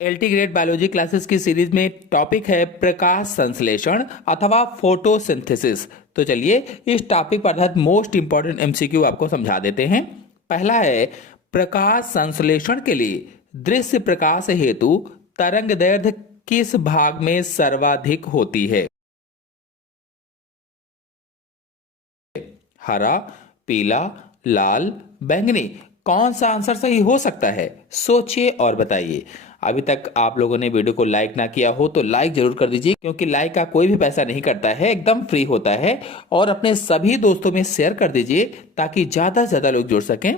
LT grade biology classes की series में topic है प्रकाश संश्लेषण अथवा फोटोसिंथेसिस। तो चलिए इस टॉपिक पर आधारित मोस्ट इंपॉर्टेंट एमसीक्यू आपको समझा देते हैं। पहला है, प्रकाश संश्लेषण के लिए दृश्य प्रकाश हेतु तरंग दैर्ध्य किस भाग में सर्वाधिक होती है? हरा, पीला, लाल, बैंगनी। कौन सा आंसर सही हो सकता है? सोचिए और बताइए। अभी तक आप लोगों ने वीडियो को लाइक ना किया हो तो लाइक जरूर कर दीजिए, क्योंकि लाइक का कोई भी पैसा नहीं कटता है, एकदम फ्री होता है। और अपने सभी दोस्तों में शेयर कर दीजिए ताकि ज्यादा से ज्यादा लोग जुड़ सकें।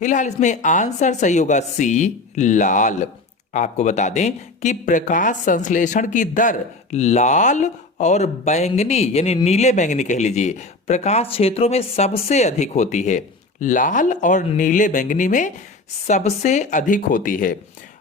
फिलहाल इसमें आंसर सही होगा सी, लाल। आपको बता दें कि प्रकाश संश्लेषण की दर लाल और बैंगनी यानी नीले बैंगनी कह लीजिए प्रकाश क्षेत्रों में सबसे अधिक होती है। लाल और नीले बैंगनी में सबसे अधिक होती है।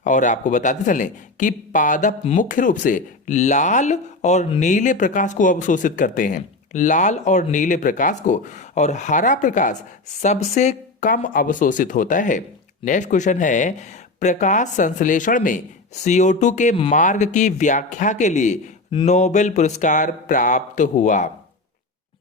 और आपको बताते चलें कि पादप मुख्य रूप से लाल और नीले प्रकाश को अवशोषित करते हैं, लाल और नीले प्रकाश को, और हरा प्रकाश सबसे कम अवशोषित होता है। नेक्स्ट क्वेश्चन है, प्रकाश संश्लेषण में CO2 के मार्ग की व्याख्या के लिए नोबेल पुरस्कार प्राप्त हुआ।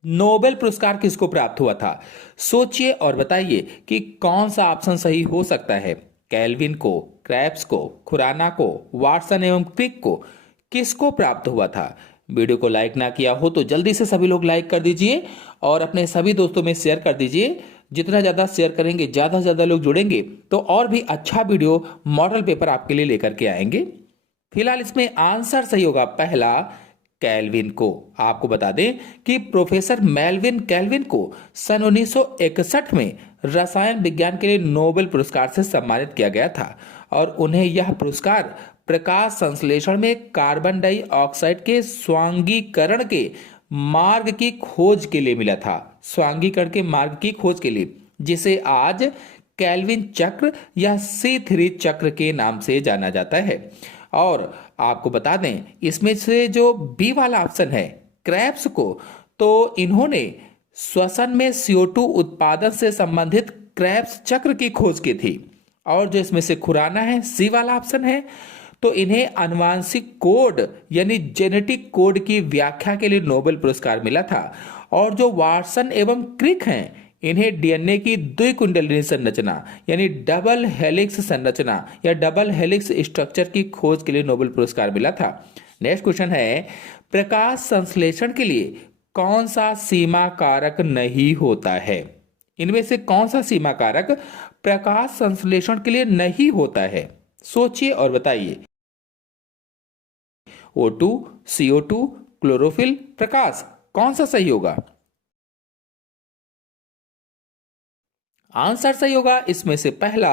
नोबेल पुरस्कार किसको प्राप्त हुआ था? सोचिए और बताइए कि कौन सा ऑप्शन सही हो सकता है। कैल्विन को, क्रैप्स को, खुराना को, वाटसन एवं क्रिक को, किसको प्राप्त हुआ था? वीडियो को लाइक ना किया हो तो जल्दी से सभी लोग लाइक कर दीजिए और अपने सभी दोस्तों में शेयर कर दीजिए। जितना ज्यादा शेयर करेंगे, ज्यादा से ज्यादा लोग जुड़ेंगे तो और भी अच्छा वीडियो मॉडल पेपर आपके लिए लेकर के आएंगे। फिलहाल इसमें आंसर सही होगा पहला, कैल्विन को। आपको बता दें कि प्रोफेसर मेल्विन कैल्विन को सन 1961 में रसायन विज्ञान के लिए नोबेल पुरस्कार से सम्मानित किया गया था और उन्हें यह पुरस्कार प्रकाश संश्लेषण में कार्बन डाइऑक्साइड के स्वांगीकरण के मार्ग की खोज के लिए मिला था। स्वांगीकरण के मार्ग की खोज के लिए, जिसे आज कैल्विन चक्र या C3 चक्र के नाम से जाना जाता है। और आपको बता दें इसमें से जो बी वाला ऑप्शन है क्रैप्स को, तो इन्होंने श्वसन में CO2 उत्पादन से संबंधित क्रैप्स चक्र की खोज की थी। और जो इसमें से खुराना है, सी वाला ऑप्शन है, तो इन्हें आनुवांशिक कोड यानी जेनेटिक कोड की व्याख्या के लिए नोबेल पुरस्कार मिला था। और जो वाटसन एवं क्रिक हैं, इन्हें डीएनए की द्विकुंडलिनी संरचना यानी डबल हेलिक्स संरचना या डबल हेलिक्स स्ट्रक्चर की खोज के लिए नोबेल पुरस्कार मिला था। नेक्स्ट क्वेश्चन है, प्रकाश संश्लेषण के लिए कौन सा सीमा कारक नहीं होता है? इनमें से कौन सा सीमा कारक प्रकाश संश्लेषण के लिए नहीं होता है? सोचिए और बताइए। O2, CO2, क्लोरोफिल, प्रकाश, कौन सा सही होगा? आंसर सही होगा इसमें से पहला,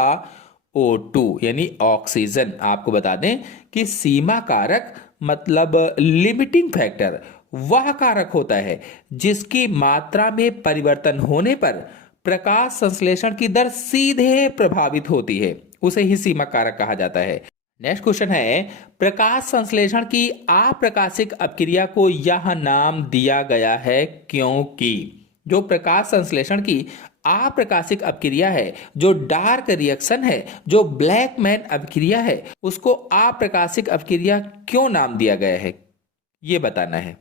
O2 यानी ऑक्सीजन। आपको बता दें कि सीमा कारक मतलब लिमिटिंग फैक्टर वह कारक होता है जिसकी मात्रा में परिवर्तन होने पर प्रकाश संश्लेषण की दर सीधे प्रभावित होती है, उसे ही सीमा कारक कहा जाता है। नेक्स्ट क्वेश्चन है, प्रकाश संश्लेषण की अप्रकाशिक अपक्रिया को यह नाम दिया गया है क्योंकि? जो प्रकाश संश्लेषण की अप्रकाशिक अपक्रिया है, जो डार्क रिएक्शन है, जो ब्लैक मैन अपक्रिया है, उसको अप्रकाशिक अपक्रिया क्यों नाम दिया गया है, ये बताना है।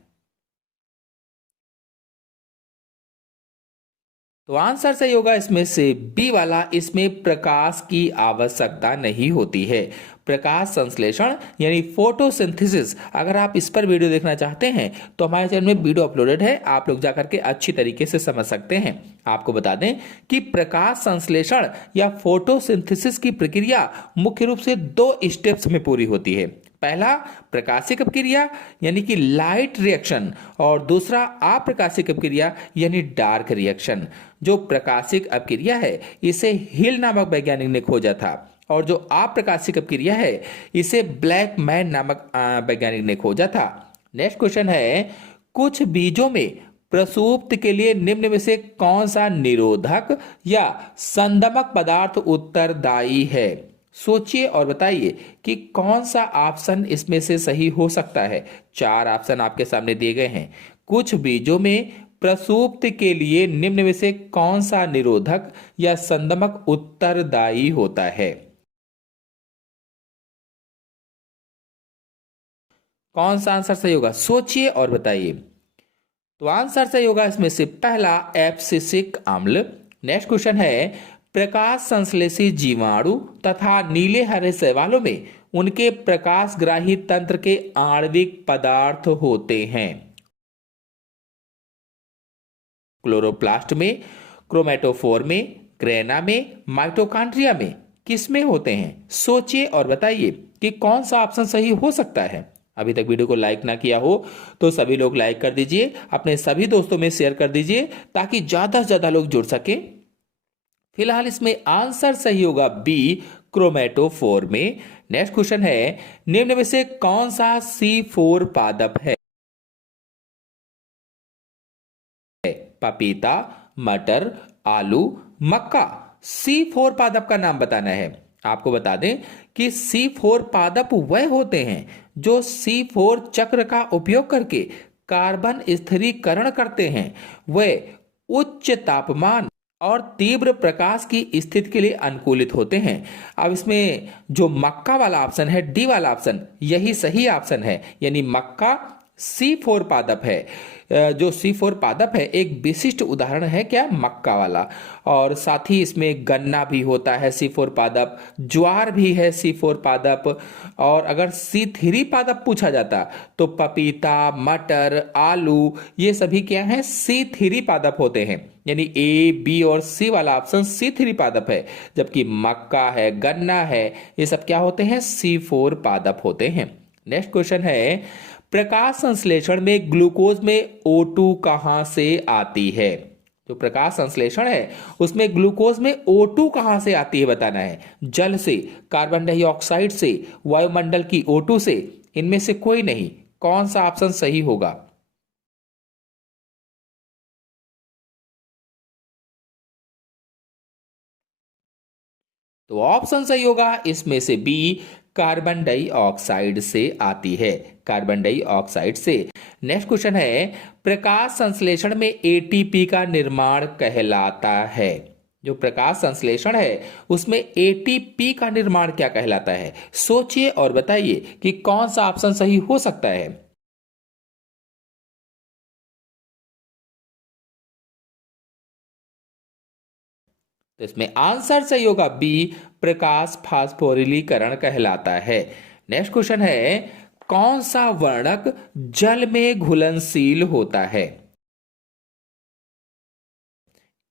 तो आंसर सही होगा इसमें से बी वाला, इसमें प्रकाश की आवश्यकता नहीं होती है। प्रकाश संश्लेषण यानी फोटोसिंथेसिस, अगर आप इस पर वीडियो देखना चाहते हैं तो हमारे चैनल में वीडियो अपलोडेड है, आप लोग जाकर के अच्छी तरीके से समझ सकते हैं। आपको बता दें कि प्रकाश संश्लेषण या फोटोसिंथेसिस की प्रक्रिया मुख्य रूप से 2 स्टेप्स में पूरी होती है। पहला प्रकाशिक अपक्रिया यानी कि लाइट रिएक्शन, और दूसरा अप्रकाशिक अपक्रिया यानी डार्क रिएक्शन। जो प्रकाशिक अपक्रिया है इसे हिल नामक वैज्ञानिक ने खोजा था, और जो अप्रकाशिक अपक्रिया है इसे ब्लैक मैन नामक वैज्ञानिक ने खोजा था। नेक्स्ट क्वेश्चन है, कुछ बीजों में प्रसूप्त के लिए निम्न में से कौन सा निरोधक या संदमक पदार्थ उत्तरदायी है? सोचिए और बताइए कि कौन सा ऑप्शन इसमें से सही हो सकता है। 4 ऑप्शन आपके सामने दिए गए हैं। कुछ बीजों में प्रसूप्त के लिए निम्न में से कौन सा निरोधक या संदमक उत्तरदायी होता है? कौन सा आंसर सही होगा, सोचिए और बताइए। तो आंसर सही होगा इसमें से पहला, एब्सिसिक अम्ल। नेक्स्ट क्वेश्चन है, प्रकाश संश्लेषी जीवाणु तथा नीले हरे शैवालों में उनके प्रकाशग्राही तंत्र के आणविक पदार्थ होते हैं। क्लोरोप्लास्ट में, क्रोमेटोफोर में, ग्रेना में, माइटोकॉन्ड्रिया में, किसमें होते हैं? सोचिए और बताइए कि कौन सा ऑप्शन सही हो सकता है। अभी तक वीडियो को लाइक ना किया हो तो सभी लोग लाइक कर दीजिए, अपने सभी दोस्तों में शेयर कर दीजिए ताकि ज्यादा से ज्यादा लोग जुड़ सके। फिलहाल इसमें आंसर सही होगा बी, क्रोमेटोफोर में। नेक्स्ट क्वेश्चन है, निम्न में से कौन सा C4 पादप है? पपीता, मटर, आलू, मक्का। C4 पादप का नाम बताना है। आपको बता दें कि C4 पादप वह होते हैं जो C4 चक्र का उपयोग करके कार्बन स्थिरीकरण करते हैं। वह उच्च तापमान और तीव्र प्रकाश की स्थिति के लिए अनुकूलित होते हैं। अब इसमें जो मक्का वाला ऑप्शन है, डी वाला ऑप्शन, यही सही ऑप्शन है, यानी मक्का C4 पादप है। जो C4 पादप है एक विशिष्ट उदाहरण है क्या, मक्का वाला। और साथ ही इसमें गन्ना भी होता है C4 पादप, ज्वार भी है C4 पादप। और अगर C3 पादप पूछा जाता तो पपीता, मटर, आलू, ये सभी क्या है, C3 पादप होते हैं। यानी ए, बी और सी वाला ऑप्शन C3 पादप है, जबकि मक्का है, गन्ना है, ये सब क्या होते हैं, C4 पादप होते हैं। नेक्स्ट क्वेश्चन है, प्रकाश संश्लेषण में ग्लूकोज में O2 कहां से आती है? जो प्रकाश संश्लेषण है उसमें ग्लूकोज में O2 कहां से आती है बताना है। जल से, कार्बन डाइऑक्साइड से, वायुमंडल की O2 से, इनमें से कोई नहीं। कौन सा ऑप्शन सही होगा? तो ऑप्शन सही होगा इसमें से बी, कार्बन डाइऑक्साइड से आती है, कार्बन डाइऑक्साइड से। नेक्स्ट क्वेश्चन है, प्रकाश संश्लेषण में एटीपी का निर्माण कहलाता है। जो प्रकाश संश्लेषण है उसमें एटीपी का निर्माण क्या कहलाता है? सोचिए और बताइए कि कौन सा ऑप्शन सही हो सकता है। तो इसमें आंसर सही होगा बी, प्रकाश फास्फोरिलीकरण कहलाता है। नेक्स्ट क्वेश्चन है, कौन सा वर्णक जल में घुलनशील होता है?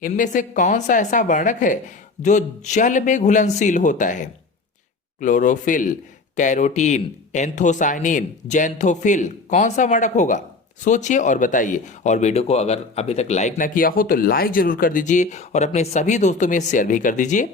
इनमें से कौन सा ऐसा वर्णक है जो जल में घुलनशील होता है? क्लोरोफिल, कैरोटीन, एंथोसाइनिन, जेंथोफिल, कौन सा वर्णक होगा? सोचिए और बताइए। और वीडियो को अगर अभी तक लाइक ना किया हो तो लाइक जरूर कर दीजिए और अपने सभी दोस्तों में शेयर भी कर दीजिए।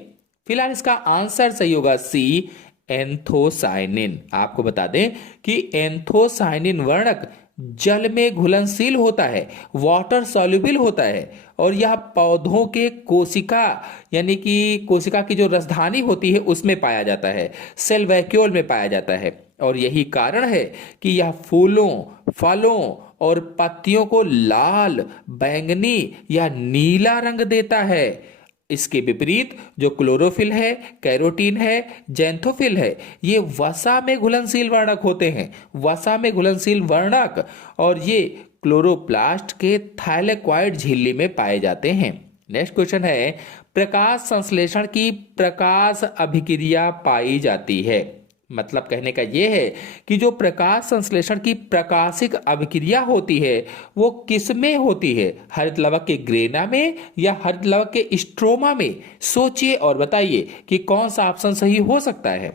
फिलहाल इसका आंसर सही होगा सी, एंथोसाइनिन। आपको बता दें कि एंथोसाइनिन वर्णक जल में घुलनशील होता है, वाटर सॉल्युबल होता है, और यह पौधों के कोशिका यानी कि कोशिका की जो रसधानी होती है उसमें पाया जाता है, सेल वैक्यूल में पाया जाता है। और यही कारण है कि यह फूलों, फलों और पत्तियों को लाल, बैंगनी या नीला रंग देता है। इसके विपरीत जो क्लोरोफिल है, कैरोटीन है, जेंथोफिल है, ये वसा में घुलनशील वर्णक होते हैं, वसा में घुलनशील वर्णक, और ये क्लोरोप्लास्ट के थाइलेक्वाइड झिल्ली में पाए जाते हैं। नेक्स्ट क्वेश्चन है, प्रकाश संश्लेषण की प्रकाश अभिक्रिया पाई जाती है। मतलब कहने का यह है कि जो प्रकाश संश्लेषण की प्रकाशिक अभिक्रिया होती है वो किस में होती है? हरित लवक के ग्रेना में या हरित लवक के स्ट्रोमा में? सोचिए और बताइए कि कौन सा ऑप्शन सही हो सकता है।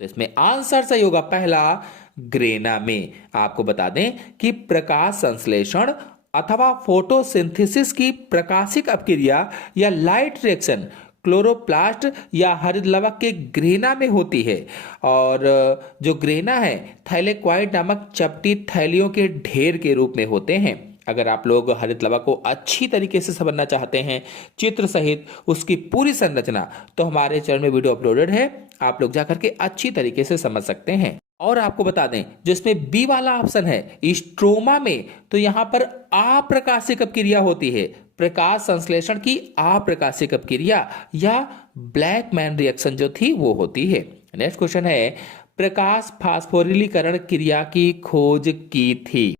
तो इसमें आंसर सही होगा पहला, ग्रेना में। आपको बता दें कि प्रकाश संश्लेषण अथवा फोटोसिंथेसिस की प्रकाशिक अपक्रिया या लाइट रिएक्शन क्लोरोप्लास्ट या हरित लवक के ग्रेना में होती है। और जो ग्रेना है थाइलेक्वाइड नामक चपटी थैलियों के ढेर के रूप में होते हैं। अगर आप लोग हरित लवक को अच्छी तरीके से समझना चाहते हैं चित्र सहित उसकी पूरी संरचना, तो हमारे चैनल में वीडियो अपलोडेड है, आप लोग जाकर के अच्छी तरीके से समझ सकते हैं। और आपको बता दें जो इसमें बी वाला ऑप्शन है स्ट्रोमा में, तो यहां पर अप्रकाशिक अपक्रिया होती है, प्रकाश संश्लेषण की अप्रकाशिक अपक्रिया या ब्लैक मैन रिएक्शन जो थी वो होती है। नेक्स्ट क्वेश्चन है प्रकाश फास्फोरिलीकरण क्रिया की खोज की थी।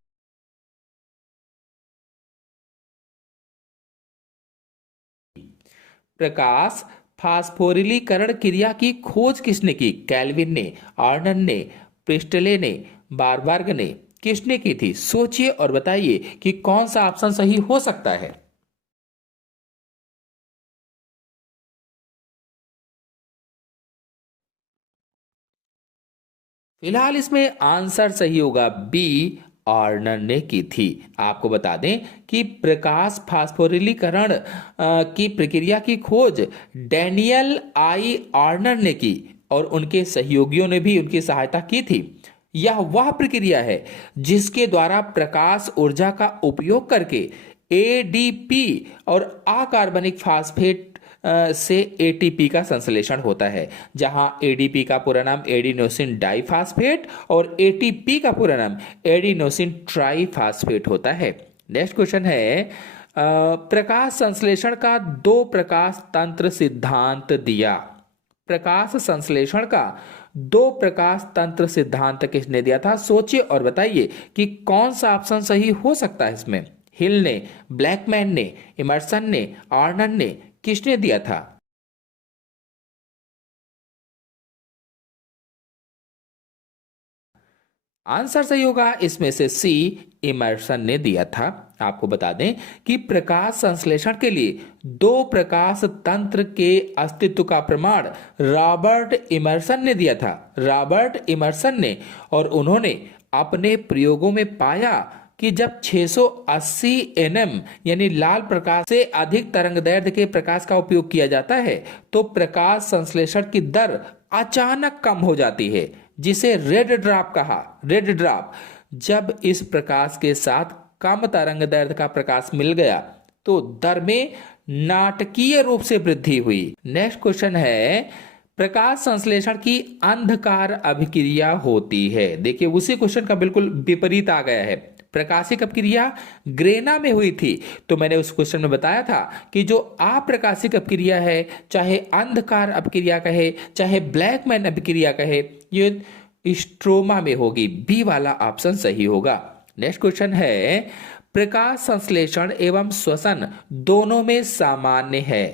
प्रकाश फास्फोरिलीकरण क्रिया की खोज किसने की? कैल्विन ने, आर्नन ने, प्रिस्टले ने, बारबर्ग ने, किसने की थी? सोचिए और बताइए कि कौन सा ऑप्शन सही हो सकता है। फिलहाल इसमें आंसर सही होगा बी, आर्नन ने की थी। आपको बता दें कि प्रकाश फास्फोरिलीकरण की प्रक्रिया की खोज डैनियल आई आर्नन ने की और उनके सहयोगियों ने भी उनकी सहायता की थी। यह वह प्रक्रिया है जिसके द्वारा प्रकाश ऊर्जा का उपयोग करके एडीपी और अकार्बनिक फास्फेट से एटीपी का संश्लेषण होता है, जहां एडीपी का पूरा नाम एडिनोसिन डाइफास्फेट और एटीपी का पूरा नाम एडिनोसिन ट्राइफास्फेट होता है। नेक्स्ट क्वेश्चन है प्रकाश संश्लेषण का दो प्रकाश तंत्र सिद्धांत दिया। प्रकाश संश्लेषण का दो प्रकाश तंत्र सिद्धांत किसने दिया था? सोचिए और बताइए कि कौन सा ऑप्शन सही हो सकता है इसमें। हिल ने, ब्लैकमैन ने, इमर्सन ने, आर्नन ने, किसने दिया था? आंसर सही होगा इसमें से सी, इमर्सन ने दिया था। आपको बता दें कि प्रकाश संश्लेषण के लिए दो प्रकाश तंत्र के अस्तित्व का प्रमाण रॉबर्ट इमर्सन ने दिया था। रॉबर्ट इमर्सन ने, और उन्होंने अपने प्रयोगों में पाया कि जब 680 nm यानी लाल प्रकाश से अधिक तरंगदैर्ध्य के प्रकाश का उपयोग किया जाता है तो प्रकाश संश्लेषण की दर अचानक कम हो जाती है, जिसे रेड ड्रॉप कहा। रेड ड्रॉप, जब इस प्रकाश के साथ कम तरंगदैर्ध्य का प्रकाश मिल गया तो दर में नाटकीय रूप से वृद्धि हुई। नेक्स्ट क्वेश्चन है प्रकाश संश्लेषण की अंधकार अभिक्रिया होती है। देखिए उसी क्वेश्चन का बिल्कुल विपरीत आ गया है। प्रकाशिक अपक्रिया ग्रेना में हुई थी, तो मैंने उस क्वेश्चन में बताया था कि जो अप्रकाशिक अपक्रिया है, चाहे अंधकार अपक्रिया कहे चाहे ब्लैकमैन अपक्रिया कहे, ये स्ट्रोमा में होगी। बी वाला ऑप्शन सही होगा। नेक्स्ट क्वेश्चन है प्रकाश संश्लेषण एवं श्वसन दोनों में सामान्य है।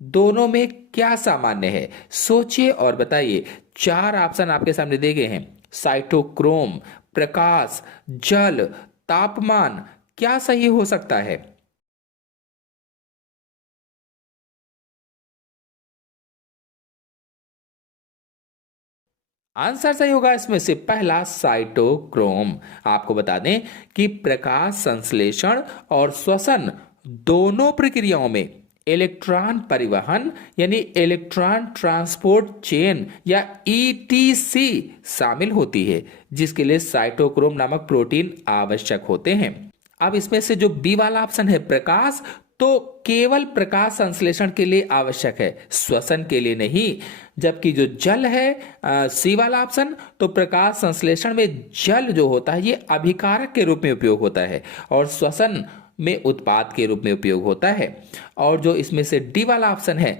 दोनों में क्या सामान्य है? सोचिए और बताइए। चार ऑप्शन आपके सामने दिए गए हैं। साइटोक्रोम, प्रकाश, जल, तापमान, क्या सही हो सकता है? आंसर सही होगा इसमें से पहला, साइटोक्रोम। आपको बता दें कि प्रकाश संश्लेषण और श्वसन दोनों प्रक्रियाओं में इलेक्ट्रॉन परिवहन यानी इलेक्ट्रॉन ट्रांसपोर्ट चेन या ईटीसी शामिल होती है, जिसके लिए साइटोक्रोम नामक प्रोटीन आवश्यक होते हैं। अब इसमें से जो बी वाला ऑप्शन है प्रकाश, तो केवल प्रकाश संश्लेषण के लिए आवश्यक है, श्वसन के लिए नहीं। जबकि जो जल है सी वाला ऑप्शन, तो प्रकाश संश्लेषण में जल जो होता है ये अभिकारक के रूप में उपयोग होता है और श्वसन में उत्पाद के रूप में उपयोग होता है। और जो इसमें से डी वाला ऑप्शन है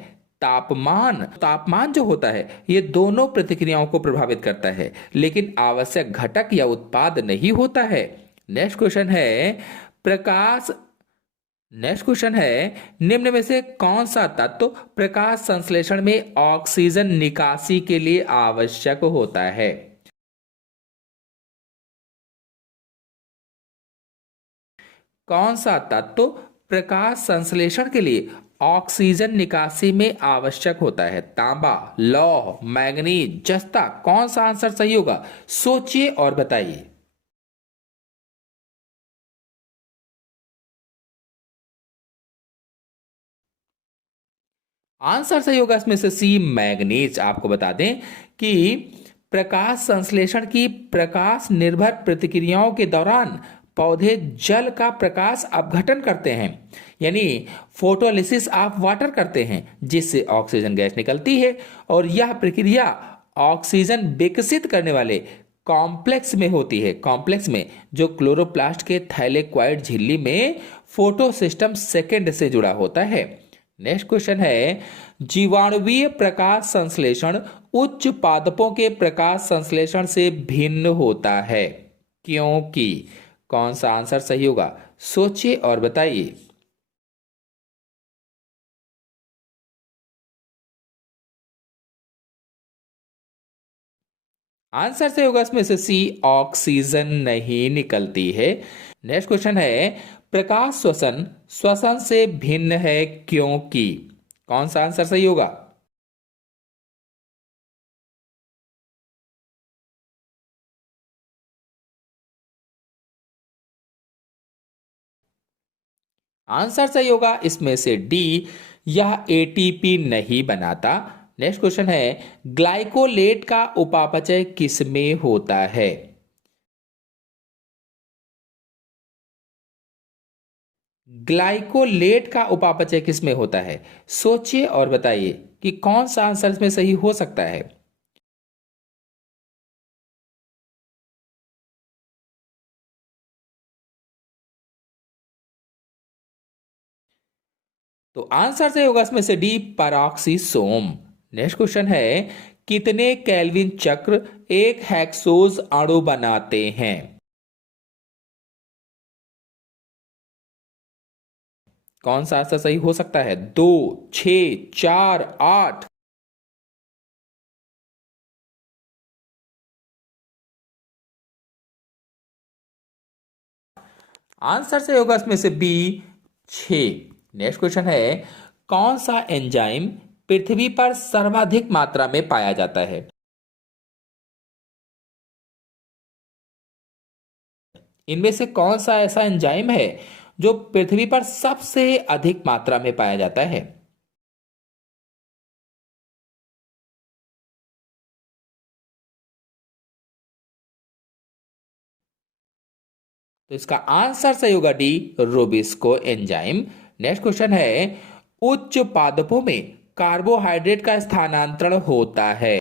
तापमान, तापमान जो होता है ये दोनों प्रतिक्रियाओं को प्रभावित करता है लेकिन आवश्यक घटक या उत्पाद नहीं होता है। नेक्स्ट क्वेश्चन है प्रकाश नेक्स्ट क्वेश्चन है निम्न में से कौन सा तत्व प्रकाश संश्लेषण में ऑक्सीजन निकासी के लिए आवश्यक होता है? कौन सा तत्व प्रकाश संश्लेषण के लिए ऑक्सीजन निकासी में आवश्यक होता है? तांबा, लौह, मैंगनीज, जस्ता, कौन सा आंसर सही होगा? सोचिए और बताइए। आंसर सही होगा इसमें से सी, मैग्नीज। आपको बता दें कि प्रकाश संश्लेषण की प्रकाश निर्भर प्रतिक्रियाओं के दौरान पौधे जल का प्रकाश अपघटन करते हैं यानी फोटोलिसिस ऑफ वाटर करते हैं, जिससे ऑक्सीजन गैस निकलती है और यह प्रक्रिया ऑक्सीजन विकसित करने वाले कॉम्प्लेक्स में होती है। कॉम्प्लेक्स में जो क्लोरोप्लास्ट के थैलेक्वाइड झिल्ली में फोटो सिस्टम सेकेंड से जुड़ा होता है। नेक्स्ट क्वेश्चन है, जीवाणुवीय प्रकाश संश्लेषण उच्च पादपों के प्रकाश संश्लेषण से भिन्न होता है क्योंकि। कौन सा आंसर सही होगा, सोचिए और बताइए। आंसर से होगा इसमें से सी, ऑक्सीजन नहीं निकलती है। नेक्स्ट क्वेश्चन है, प्रकाश श्वसन श्वसन से भिन्न है क्योंकि। कौन सा आंसर सही होगा। आंसर सही होगा इसमें से डी, यह एटीपी नहीं बनाता। नेक्स्ट क्वेश्चन है, ग्लाइकोलेट का उपापचय किसमें होता है। ग्लाइकोलेट का उपापचय किसमें होता है, सोचिए और बताइए कि कौन सा आंसर इसमें सही हो सकता है। तो आंसर सही होगा इसमें से डी, पैराक्सीसोम। नेक्स्ट क्वेश्चन है, कितने केल्विन चक्र एक हेक्सोज अणु बनाते हैं। कौन सा आंसर सही हो सकता है, 2, 6, 4, 8। आंसर सही होगा इसमें से बी, 6। नेक्स्ट क्वेश्चन है, कौन सा एंजाइम पृथ्वी पर सर्वाधिक मात्रा में पाया जाता है। इनमें से कौन सा ऐसा एंजाइम है जो पृथ्वी पर सबसे अधिक मात्रा में पाया जाता है। तो इसका आंसर सही होगा D, Rubisco enzyme. Next question है, उच्च पादपों में कार्बोहाइड्रेट का स्थानांतरण होता है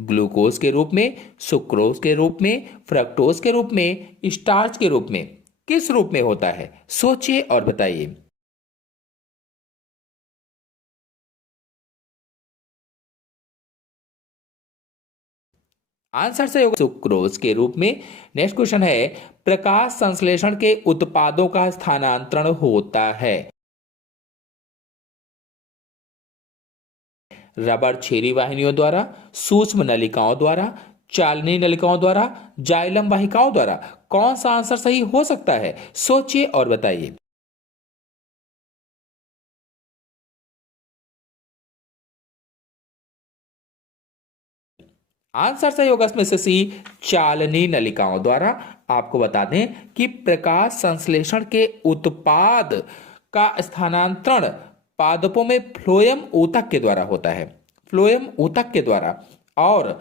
ग्लूकोज के रूप में, सुक्रोज के रूप में, फ्रक्टोज के रूप में, स्टार्च के रूप में। किस रूप में होता है, सोचिए और बताइए। आंसर सही होगा सुक्रोज के रूप में। नेक्स्ट क्वेश्चन है, प्रकाश संश्लेषण के उत्पादों का स्थानांतरण होता है रबर छेरी वाहिनियों द्वारा, सूक्ष्म नलिकाओं द्वारा, चालनी नलिकाओं द्वारा, जाइलम वाहिकाओं द्वारा। कौन सा आंसर सही हो सकता है, सोचिए और बताइए। आंसर सही होगा इसमें से सी, चालनी नलिकाओं द्वारा। आपको बता दें कि प्रकाश संश्लेषण के उत्पाद का स्थानांतरण पादपों में फ्लोएम ऊतक के द्वारा होता है, फ्लोएम ऊतक के द्वारा। और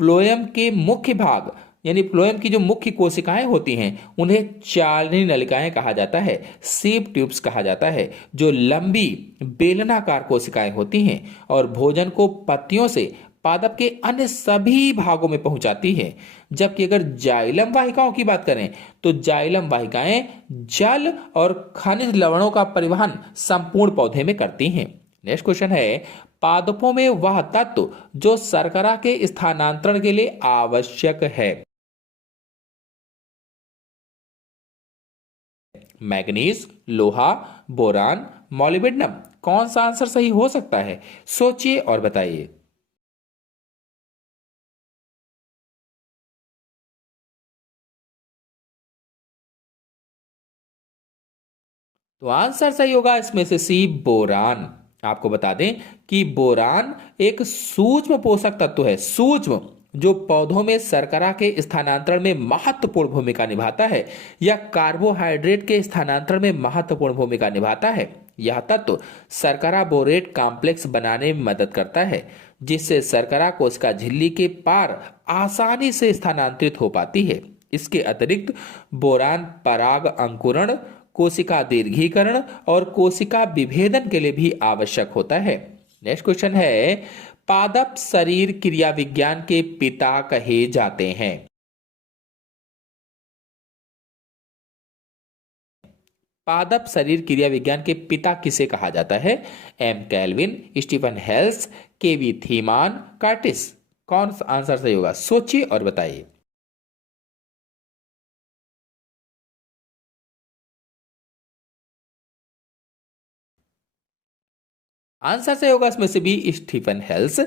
फ्लोएम के मुख्य भाग यानी फ्लोएम की जो मुख्य कोशिकाएं होती हैं उन्हें चालनी नलिकाएं कहा जाता है, सीप ट्यूब्स कहा जाता है, जो लंबी बेलनाकार कोशिकाएं होती हैं और भोजन को पत्तियों से पादप के अन्य सभी भागों में पहुंचाती है। जबकि अगर जाइलम वाहिकाओं की बात करें तो जाइलम वाहिकाएं जल और खनिज लवणों का परिवहन संपूर्ण पौधे में करती हैं। नेक्स्ट क्वेश्चन है, पादपों में वह तत्व जो शर्करा के स्थानांतरण के लिए आवश्यक है। मैग्नीज, लोहा, बोरान, मॉलिब्डेनम। कौन सा आंसर सही हो सकता है, सोचिए और बताइए। तो आंसर सही होगा इसमें से सी, बोरान। आपको बता दें कि बोरान एक सूक्ष्म पोषक तत्व है, सूक्ष्म, जो पौधों में शर्करा के स्थानांतरण में महत्वपूर्ण भूमिका निभाता है या कार्बोहाइड्रेट के स्थानांतरण में महत्वपूर्ण भूमिका निभाता है। यह तत्व शर्करा बोरेट कॉम्प्लेक्स बनाने में मदद करता है, जिससे शर्करा कोशिका झिल्ली के पार आसानी से स्थानांतरित हो पाती है। इसके अतिरिक्त बोरान पराग अंकुरण, कोशिका दीर्घीकरण और कोशिका विभेदन के लिए भी आवश्यक होता है। नेक्स्ट क्वेश्चन है, पादप शरीर क्रिया विज्ञान के पिता कहे जाते हैं? पादप शरीर क्रिया विज्ञान के पिता किसे कहा जाता है? एम कैल्विन, स्टीफन हेल्स, केवी थीमान, कार्टिस। कौन सा आंसर सही होगा? सोचिए और बताइए। आंसर सही होगा इसमें से भी स्टीफन हेल्स।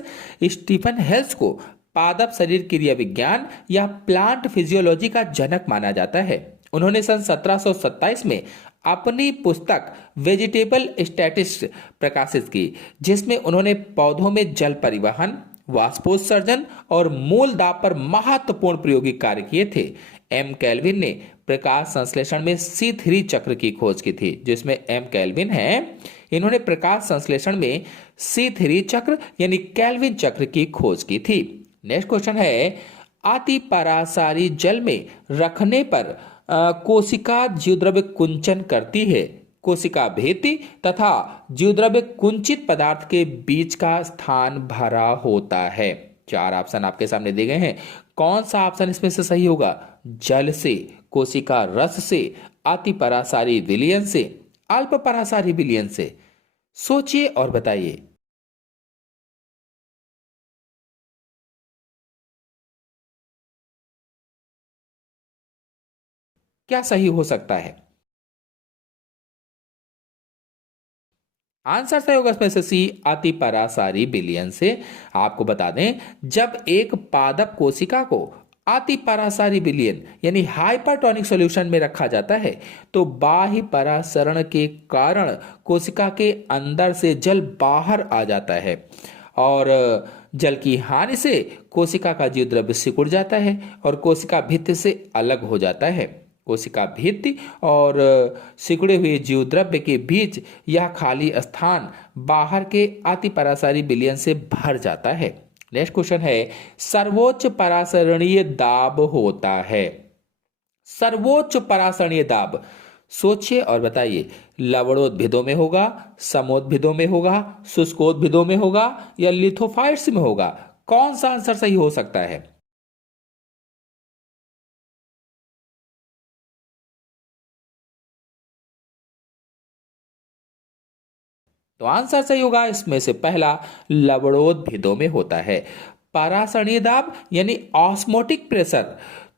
स्टीफन हेल्स को पादप शरीर क्रिया विज्ञान या प्लांट फिजियोलॉजी का जनक माना जाता है। उन्होंने सन 1727 में अपनी पुस्तक वेजिटेबल स्टैटिस्टिक्स प्रकाशित की, जिसमें उन्होंने पौधों में जल परिवहन, वाष्पोत्सर्जन और मूल दाब पर महत्वपूर्ण प्रायोगिक कार्य किए थे। एम कैल्विन ने प्रकाश संश्लेषण में C3 चक्र की खोज की थी। जिसमें एम कैल्विन है, इन्होंने प्रकाश संश्लेषण में C3 चक्र यानी कैल्विन चक्र की खोज की थी। नेक्स्ट क्वेश्चन है, अति परासारी जल में रखने पर कोशिका जीवद्रव्य कुंचन करती है। कोशिका भित्ति तथा जीवद्रव्य कुंचित पदार्थ के बीच का स्थान भरा होता है। चार ऑप्शन आपके सामने दिए गए हैं। कौन सा ऑप्शन इसमें से सही होगा? जल से, कोशिका रस से, अति परासारी विलयन से, अल्प परासारी विलयन से। सोचिए और बताइए। क्या सही हो सकता है? आंसर सही होगा इसमें से सी, अति परासारी विलयन से। आपको बता दें, जब एक पादप कोशिका को अति परासारी विलयन यानी हाइपरटोनिक सॉल्यूशन में रखा जाता है तो बाह्य परासरण के कारण कोशिका के अंदर से जल बाहर आ जाता है और जल की हानि से कोशिका का जीव द्रव्य सिकुड़ जाता है और कोशिका भित्ति से अलग हो जाता है। कोशिका भित्ति और सिकुड़े हुए जीव द्रव्य के बीच यह खाली स्थान बाहर के अति परासारी विलयन से भर जाता है। नेक्स्ट क्वेश्चन है, सर्वोच्च परासरणीय दाब होता है। सर्वोच्च परासरणीय दाब, सोचिए और बताइए। लवणोद्भिदों में होगा, समोद्भिदों में होगा, शुष्कोद्भिदों में होगा या लिथोफाइट्स में होगा? कौन सा आंसर सही हो सकता है? तो आंसर सही होगा इसमें से पहला, लवणोद्भिदों में होता है। परासरणीय दाब यानी ऑस्मोटिक प्रेशर,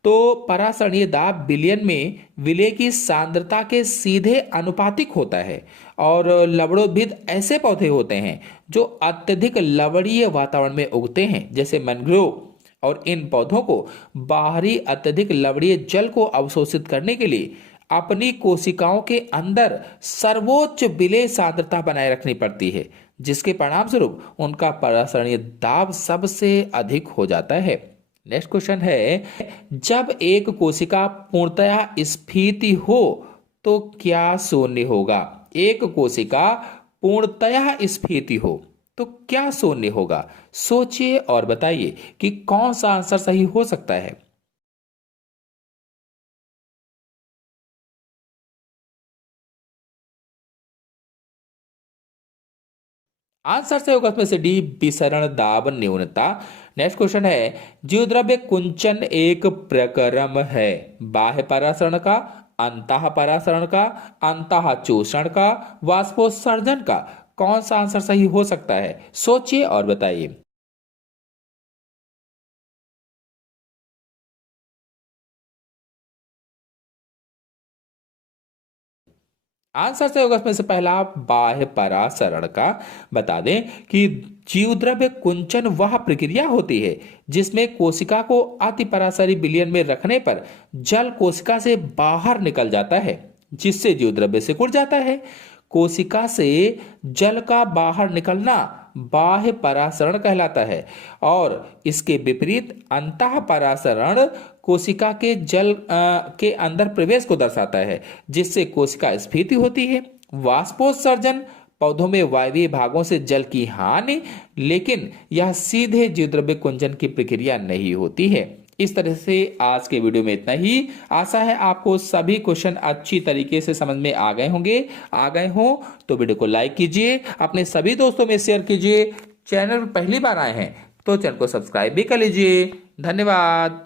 तो परासरणीय दाब विलयन में विलय की सांद्रता के सीधे अनुपातिक होता है और लवणोद्भिद ऐसे पौधे होते हैं जो अत्यधिक लवणीय वातावरण में उगते हैं, जैसे मैंग्रोव। और इन पौधों को बाहरी अत्यधिक लवणीय जल को अवशोषित करने के लिए अपनी कोशिकाओं के अंदर सर्वोच्च विलय सांद्रता बनाए रखनी पड़ती है, जिसके परिणाम स्वरूप उनका परासरणीय दाब सबसे अधिक हो जाता है। नेक्स्ट क्वेश्चन है, जब एक कोशिका पूर्णतया स्फीति हो तो क्या शून्य होगा? एक कोशिका पूर्णतया स्फीति हो तो क्या शून्य होगा? सोचिए और बताइए कि कौन सा आंसर सही हो सकता है। आंसर से होगा इसमें से डी, विसरण दाब न्यूनता। नेक्स्ट क्वेश्चन है, जीवद्रव्य कुंचन एक प्रक्रम है। बाह्य परासरण का, अंतः परासरण का, अंतः चूषण का, वाष्पोत्सर्जन का? कौन सा आंसर सही हो सकता है? सोचिए और बताइए। आंसर से होगा इसमें से पहला, बाह्य परासरण का। बता दें कि जीवद्रव्य कुंचन वह प्रक्रिया होती है जिसमें कोशिका को अति परासारी विलयन में रखने पर जल कोशिका से बाहर निकल जाता है, जिससे जीवद्रव्य सिकुड़ जाता है। कोशिका से जल का बाहर निकलना बाह्य परासरण कहलाता है और इसके विपरीत अंतः परासरण कोशिका के जल के अंदर प्रवेश को दर्शाता है, जिससे कोशिका स्फीति होती है। वाष्पोत्सर्जन पौधों में वायवीय भागों से जल की हानि, लेकिन यह सीधे जीवद्रव्य कुंचन की प्रक्रिया नहीं होती है। इस तरह से आज के वीडियो में इतना ही। आशा है आपको सभी क्वेश्चन अच्छी तरीके से समझ में आ गए होंगे। आ गए हो तो वीडियो को लाइक कीजिए, अपने सभी दोस्तों में शेयर कीजिए चैनल पर पहली बार आए हैं तो चैनल को सब्सक्राइब भी कर लीजिए। धन्यवाद।